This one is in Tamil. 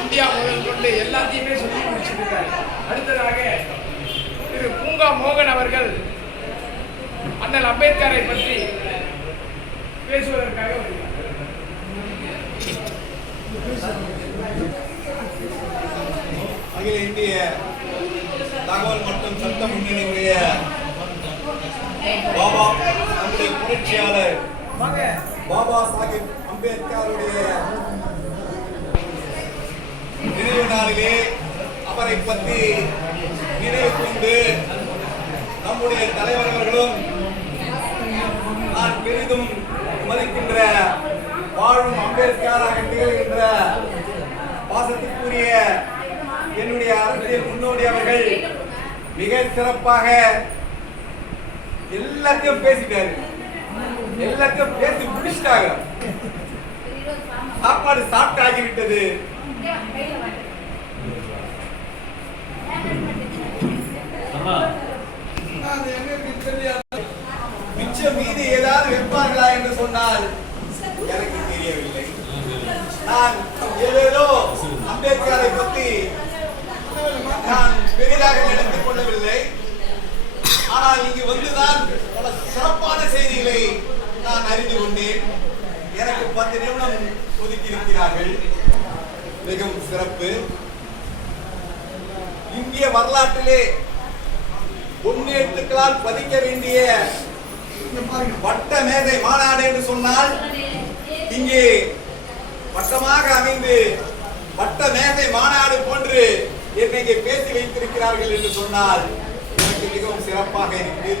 இந்தியா முதல் கொண்டு எல்லாத்தையுமே சொல்லி முடிச்சிருக்காரு. அடுத்ததாக திரு பூங்கா மோகன் அவர்கள் அண்ணல் அம்பேத்கரை பற்றி பேசுவதற்காக அகில இந்திய தகவல் மற்றும் சட்ட முன்னணியுடைய பாபா நம்முடைய புரட்சியாளர் பாபா சாஹிப் அம்பேத்கருடைய நினைவு நாளிலே அவரை பற்றி நினைவு கொண்டு நம்முடைய தலைவர்களும் நான் பெரிதும் மதிக்கின்ற வாழும் அம்பேத்கராக திகழ்கின்ற பாசத்துக்குரிய என்னுடைய அரசியல் முன்னோடி அவர்கள் மிக சிறப்பாக எல்லாத்தையும் பேசிட்டாரு. எல்லாத்தையும் பேசி முடிச்சிட்டாங்க. சாப்பாடு சாப்பிட்டு ஆகிவிட்டது. மிச்சம் மீது ஏதாவது வைப்பார்களா என்று சொன்னால் எனக்கு தெரியவில்லை. நான் ஏதேதோ அம்பேத்கரை பற்றி நான் பெரிதாக நினைத்துக் கொள்ளவில்லை. ஆனால் இங்கு வந்துதான் பல சிறப்பான செய்திகளை நான் அறிந்து கொண்டேன். எனக்கு 10 நிமிடம் ஒதுக்கி இருக்கிறார்கள். மிகவும் சிறப்பு. இந்திய வரலாற்றிலே பொன்னேட்டுகளால் பதிக்க வேண்டிய வட்ட மேதை மாநாடு என்று சொன்னால் இங்கே வட்டமாக அமைந்து வட்ட மேதை மாநாடு போன்று என்னை பேசி வைத்திருக்கிறார்கள் என்று சொன்னால் எனக்கு மிகவும் சிறப்பாக இருந்து